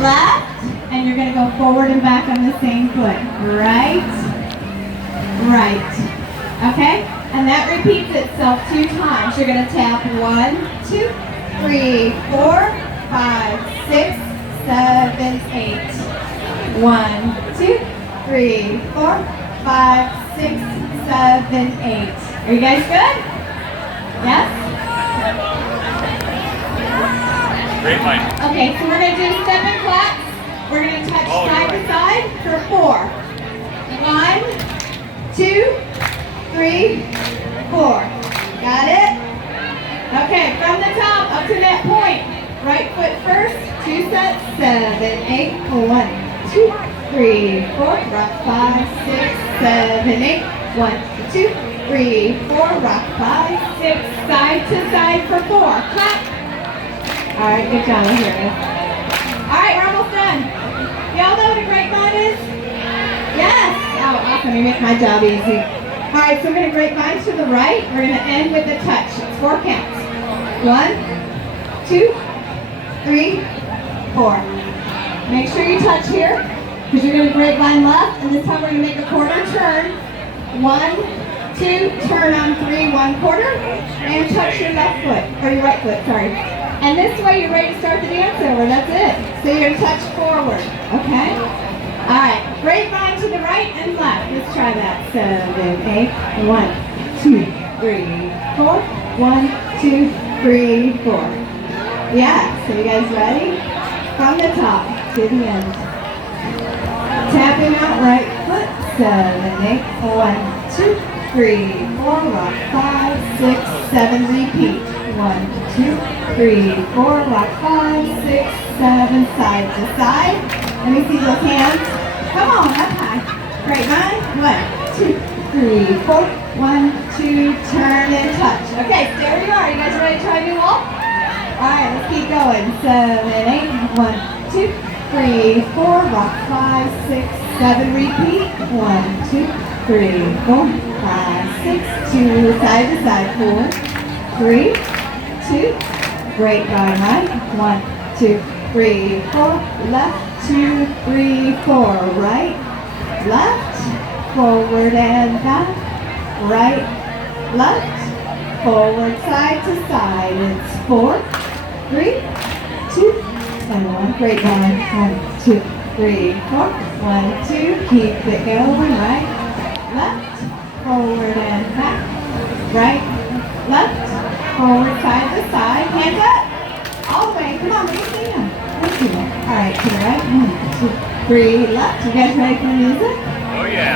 left, and you're going to go forward and back on the same foot. Right, right. Okay? And that repeats itself 2 times. You're going to tap 1, 2, 3, 4, 5, 6, 7, 8. 1, 2, 3, 4, 5, 6, 7, 8. Are you guys good? Yes? Great line. Okay, so we're going to do step and claps. We're going to touch side to side for 4. 1, 2, 3, 4. Got it? Okay, from the top up to that point. Right foot first. 2 sets. 7, 8. 1, 2, 3, 4. Rock 5, 6, 7, 8. 1, 2, 3, 4. Rock 5, 6. Side to side for 4. Clap. All right, good job. Here we go. All right, we're almost done. Y'all know what a grapevine is? Yes. Oh, awesome. You make my job easy. All right, so we're going to grapevine to the right. We're going to end with a touch. It's 4 counts. 1, 2, 3, 4. Make sure you touch here because you're going to grapevine left, and this time we're going to make a quarter turn. 1, 2, turn on 3, 1 quarter, and touch your left foot, or your right foot, sorry. And this way you're ready to start the dance over. That's it. So you're going to touch forward, okay? All right, grapevine to the right and left. Let's try that. 7, 8, 1, 2, 3, 4. 1, 2, 3, 4. Yeah, so you guys ready? From the top to the end. Tapping out right foot. 7, 8, 1, 2, 3, 4. Rock 5, 6, 7. Repeat. 1, 2, 3, 4. Rock 5, 6, 7. Side to side. Let me see those hands. Come on, up high. Grapevine. 1, 2, 3, 4. 1, 2, turn and touch. Okay, there we are. You guys ready to try a new walk? Alright, let's keep going. 7, 8, 1, 2, 3, 4. Rock 5, 6, 7. Repeat. 1, 2, 3, 4, 5, 6, 2. Side to side. 4, 3, 2. Grapevine right. 1, 2, 3, 4. Left. 2, 3, 4. Right. Left. Forward and back. Right, left, forward, side to side. It's 4, 3, 2, and 1. Grapevine. 1, 2, 3, 4. 1, 2. Keep it going. Right, left, forward and back. Right, left, forward, side to side. Hands up. All the way. Come on, let me see them. All right, to the right. 1, 2, 3. Left. You guys ready for the music? Oh yeah.